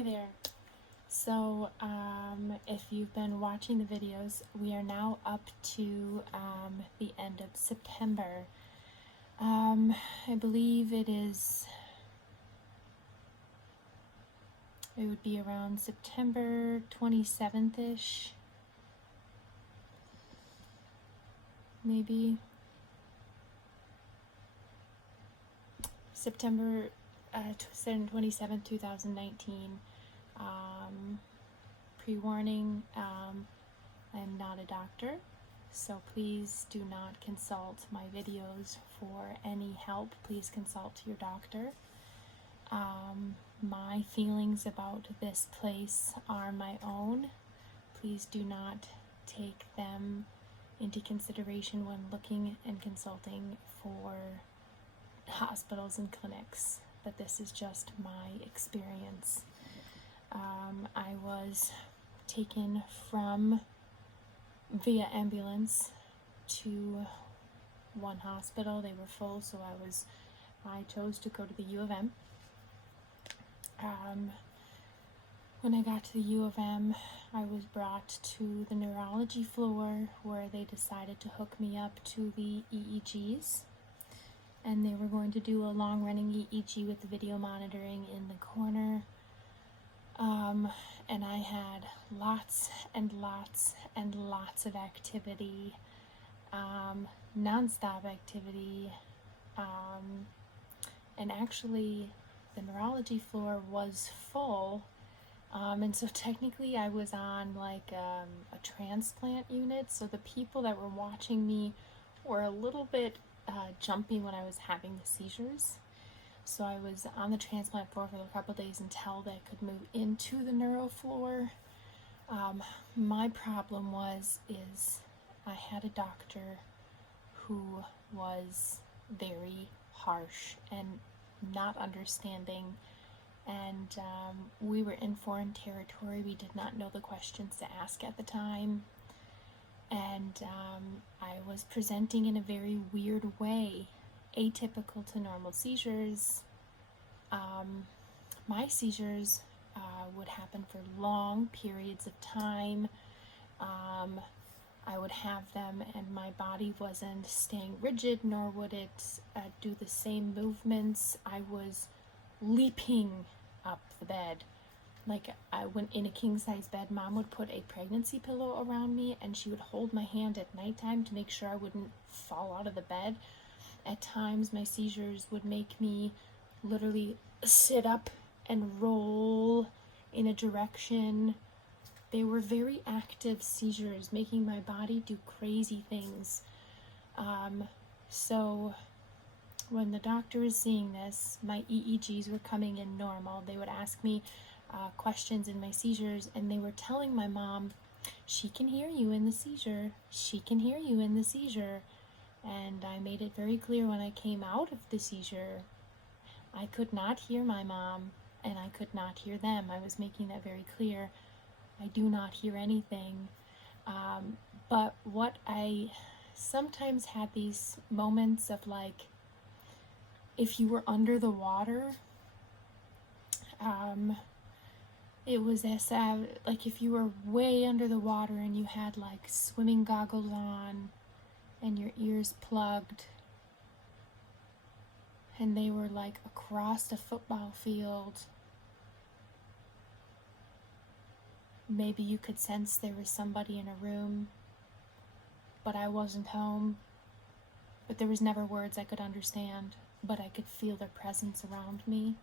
Hi there. So if you've been watching the videos, we are now up to the end of September. I believe it would be around September 27th-ish, maybe. September 27th, 2019. Pre-warning, I am not a doctor, so please do not consult my videos for any help. Please consult your doctor. My feelings about this place are my own. Please do not take them into consideration when looking and consulting for hospitals and clinics, but this is just my experience. I was taken via ambulance to one hospital. They were full, so I chose to go to the U of M. When I got to the U of M, I was brought to the neurology floor where they decided to hook me up to the EEGs. And they were going to do a long-running EEG with the video monitoring in the corner. And I had lots and lots and lots of activity, non-stop activity, and actually the neurology floor was full, and so technically I was on like a transplant unit, so the people that were watching me were a little bit jumpy when I was having the seizures. So I was on the transplant floor for a couple days until they could move into the neuro floor. My problem is I had a doctor who was very harsh and not understanding, and we were in foreign territory. We did not know the questions to ask at the time, and I was presenting in a very weird way, atypical to normal seizures. My seizures would happen for long periods of time. I would have them and my body wasn't staying rigid, nor would it do the same movements. I was leaping up the bed. Like I went in a king-size bed. Mom would put a pregnancy pillow around me and she would hold my hand at nighttime to make sure I wouldn't fall out of the bed. At times my seizures would make me literally sit up and roll in a direction. They were very active seizures, making my body do crazy things. So when the doctor was seeing this, my EEGs were coming in normal. They would ask me questions in my seizures, and they were telling my mom, she can hear you in the seizure. She can hear you in the seizure. And I made it very clear when I came out of the seizure, I could not hear my mom, and I could not hear them. I was making that very clear. I do not hear anything. But what I sometimes had these moments of like, if you were under the water, it was as like if you were way under the water and you had like swimming goggles on and your ears plugged, and they were like across a football field. Maybe you could sense there was somebody in a room, but I wasn't home. But there was never words I could understand, but I could feel their presence around me.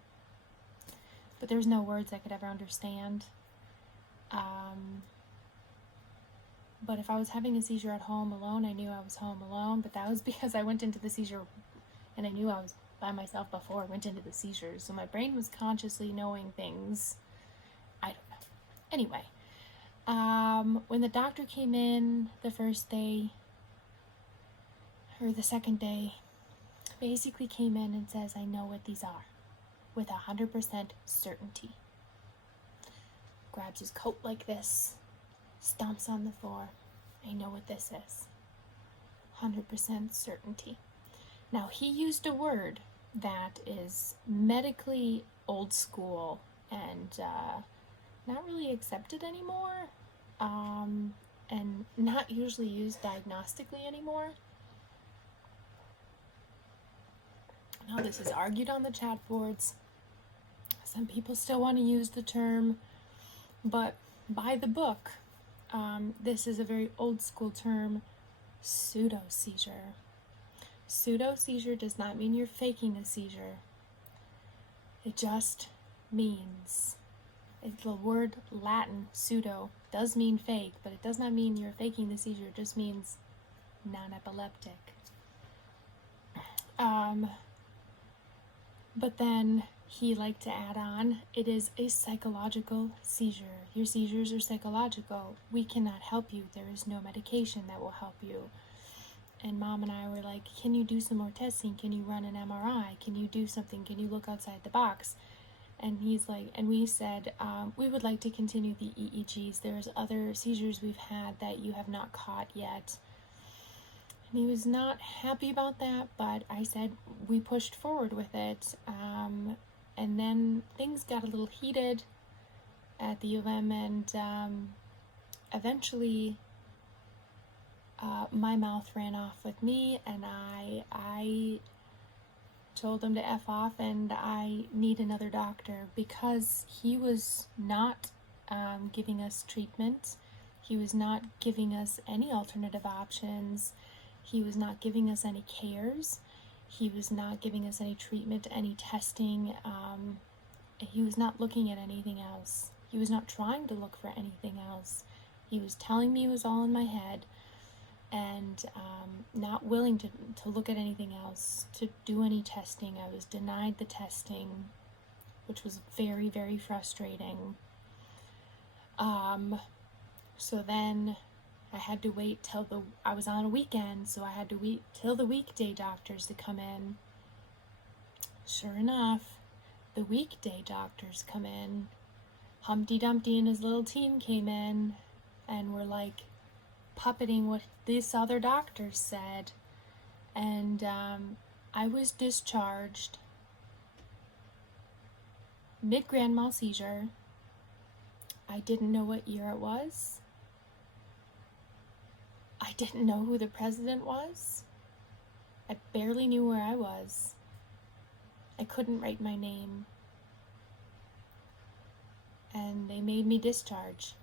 But there was no words I could ever understand. But if I was having a seizure at home alone, I knew I was home alone, but that was because I went into the seizure and I knew I was by myself before I went into the seizures. So my brain was consciously knowing things. I don't know. Anyway, when the doctor came in the first day, or the second day, basically came in and says, I know what these are, with 100% certainty. Grabs his coat like this, stomps on the floor. I know what this is. 100% certainty. Now, he used a word that is medically old school and and not really accepted anymore, and not usually used diagnostically anymore. Now this is argued on the chat boards. Some people still want to use the term, but by the book, this is a very old school term, pseudoseizure. Pseudoseizure does not mean you're faking a seizure. It just means, the word Latin, pseudo, does mean fake, but it does not mean you're faking the seizure. It just means non-epileptic. But then he liked to add on, it is a psychological seizure. Your seizures are psychological. We cannot help you. There is no medication that will help you. And Mom and I were like, can you do some more testing? Can you run an MRI? Can you do something? Can you look outside the box? And he's like, and we said, we would like to continue the EEGs. There's other seizures we've had that you have not caught yet. And he was not happy about that, but I said we pushed forward with it. And then things got a little heated at the U of M, and eventually my mouth ran off with me, and I told him to F off, and I need another doctor, because he was not giving us treatment. He was not giving us any alternative options. He was not giving us any cares. He was not giving us any treatment, any testing. He was not looking at anything else. He was not trying to look for anything else. He was telling me it was all in my head, and not willing to look at anything else, to do any testing. I was denied the testing, which was very, very frustrating. So then I had to wait till I was on a weekend, so I had to wait till the weekday doctors to come in. Sure enough, the weekday doctors come in. Humpty Dumpty and his little team came in and were like puppeting what this other doctor said. And I was discharged mid-grand mal seizure. I didn't know what year it was. I didn't know who the president was. I barely knew where I was. I couldn't write my name. And they made me discharge,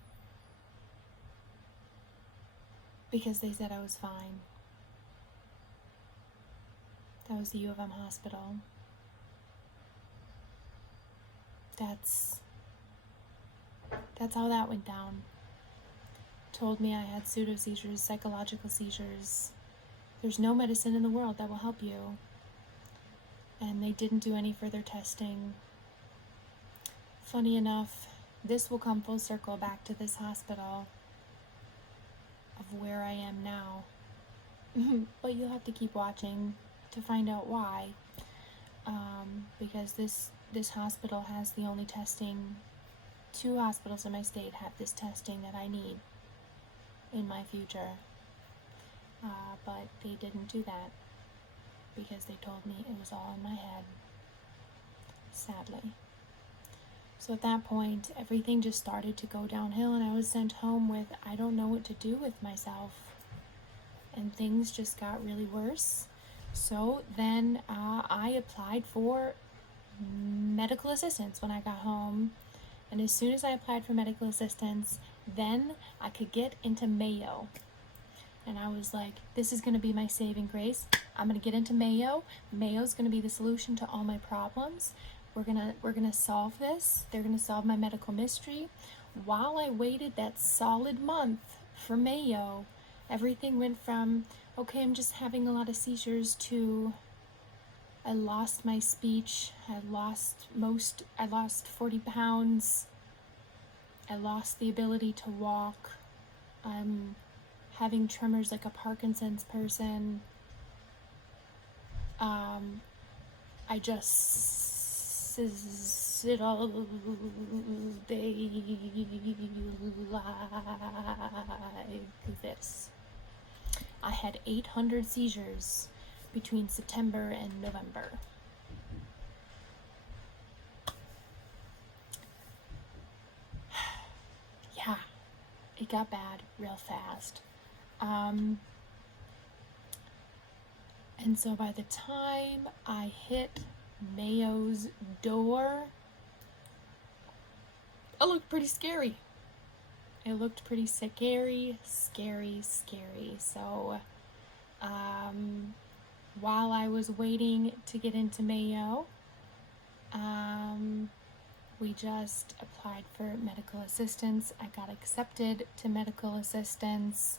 because they said I was fine. That was the U of M hospital. That's how that went down. Told me I had pseudoseizures, psychological seizures. There's no medicine in the world that will help you. And they didn't do any further testing. Funny enough, this will come full circle back to this hospital of where I am now. But you'll have to keep watching to find out why. Because this hospital has the only testing. 2 hospitals in my state have this testing that I need in my future. But they didn't do that, because they told me it was all in my head, sadly. So at that point, everything just started to go downhill, and I was sent home with, I don't know what to do with myself. And things just got really worse. So then I applied for medical assistance when I got home. And as soon as I applied for medical assistance, then I could get into Mayo. And I was like, this is going to be my saving grace. I'm going to get into Mayo. Mayo's going to be the solution to all my problems. We're gonna solve this. They're going to solve my medical mystery. While I waited that solid month for Mayo, everything went from, okay, I'm just having a lot of seizures, to I lost my speech. I lost 40 pounds. I lost the ability to walk. I'm having tremors like a Parkinson's person. I just sit all day like this. I had 800 seizures between September and November. got bad real fast. And so by the time I hit Mayo's door, it looked pretty scary. It looked pretty scary. So while I was waiting to get into Mayo, we just applied for medical assistance. I got accepted to medical assistance.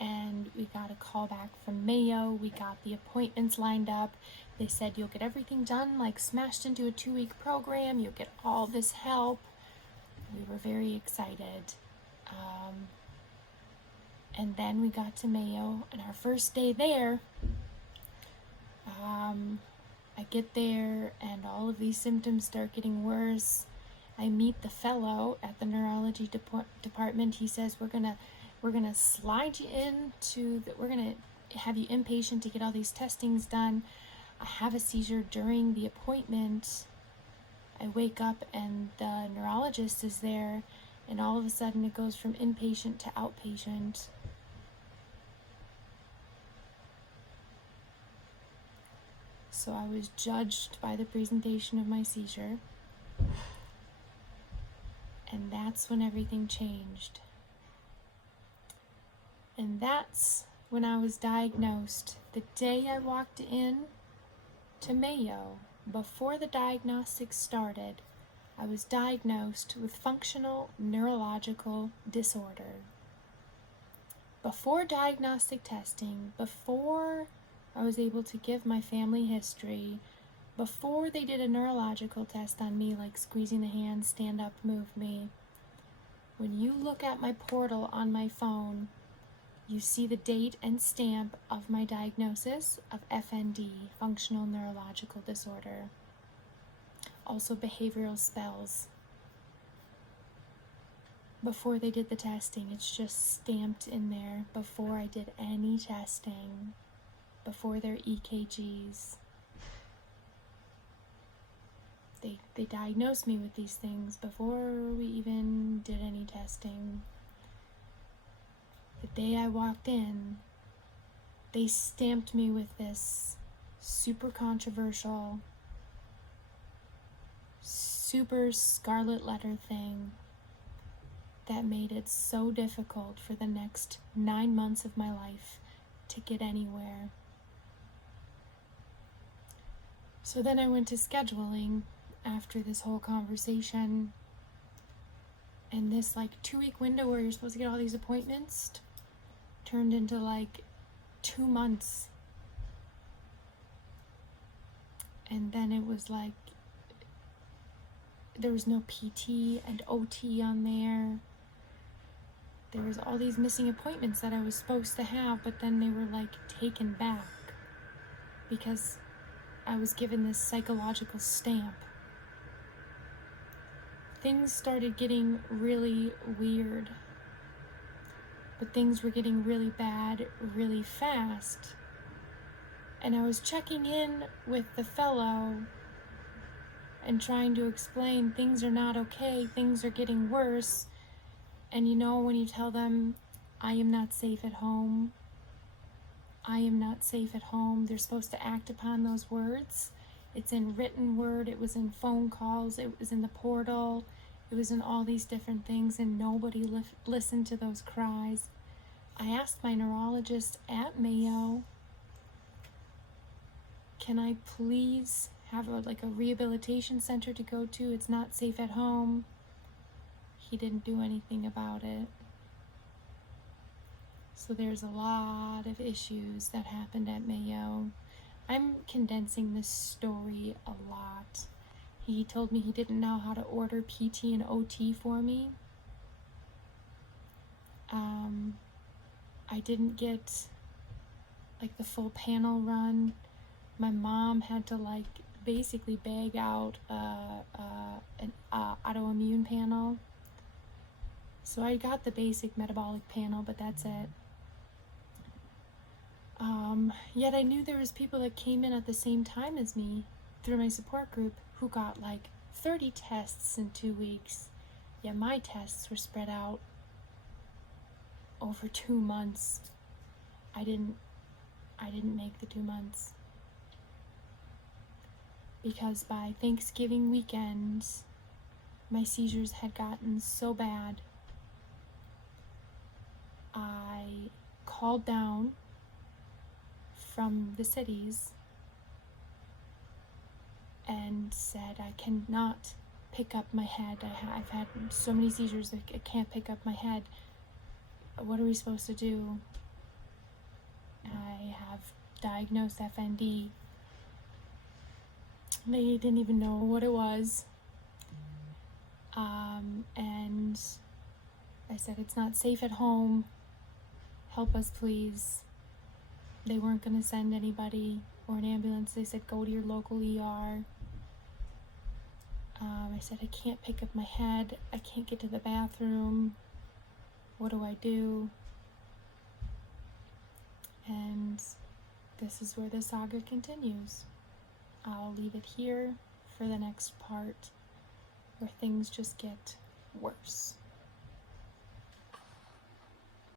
And we got a call back from Mayo. We got the appointments lined up. They said, you'll get everything done, like smashed into a 2-week program. You'll get all this help. We were very excited. And then we got to Mayo, and our first day there, I get there, and all of these symptoms start getting worse. I meet the fellow at the neurology department. He says, we're gonna slide you we're gonna have you inpatient to get all these testings done. I have a seizure during the appointment. I wake up and the neurologist is there, and all of a sudden it goes from inpatient to outpatient. So I was judged by the presentation of my seizure, and that's when everything changed. And that's when I was diagnosed. The day I walked in to Mayo, before the diagnostics started, I was diagnosed with functional neurological disorder. Before diagnostic testing, before I was able to give my family history, before they did a neurological test on me, like squeezing the hand, stand up, move me, when you look at my portal on my phone, you see the date and stamp of my diagnosis of FND, functional neurological disorder. Also behavioral spells. Before they did the testing, it's just stamped in there. Before I did any testing, before their EKGs. They diagnosed me with these things before we even did any testing. The day I walked in, they stamped me with this super controversial, super scarlet letter thing that made it so difficult for the next 9 months of my life to get anywhere. So then I went to scheduling after this whole conversation, and this 2-week window where you're supposed to get all these appointments turned into 2 months. And then it was there was no PT and OT on there. There was all these missing appointments that I was supposed to have, but then they were taken back because I was given this psychological stamp. Things started getting really weird, but things were getting really bad really fast. And I was checking in with the fellow and trying to explain things are not okay, things are getting worse. And when you tell them, I am not safe at home, I am not safe at home, they're supposed to act upon those words. It's in written word, it was in phone calls, it was in the portal, it was in all these different things, and nobody listened to those cries. I asked my neurologist at Mayo, can I please have a rehabilitation center to go to? It's not safe at home. He didn't do anything about it. So there's a lot of issues that happened at Mayo. I'm condensing this story a lot. He told me he didn't know how to order PT and OT for me. I didn't get the full panel run. My mom had to basically bag out an autoimmune panel. So I got the basic metabolic panel, but that's it. Yet I knew there was people that came in at the same time as me through my support group who got 30 tests in 2 weeks. Yeah, my tests were spread out over 2 months. I didn't make the 2 months. Because by Thanksgiving weekend, my seizures had gotten so bad, I called down from the cities and said, I cannot pick up my head. I've had so many seizures that I can't pick up my head. What are we supposed to do? I have diagnosed FND. They didn't even know what it was. And I said, it's not safe at home. Help us, please. They weren't going to send anybody or an ambulance. They said, go to your local ER. I said, I can't pick up my head. I can't get to the bathroom. What do I do? And this is where the saga continues. I'll leave it here for the next part, where things just get worse.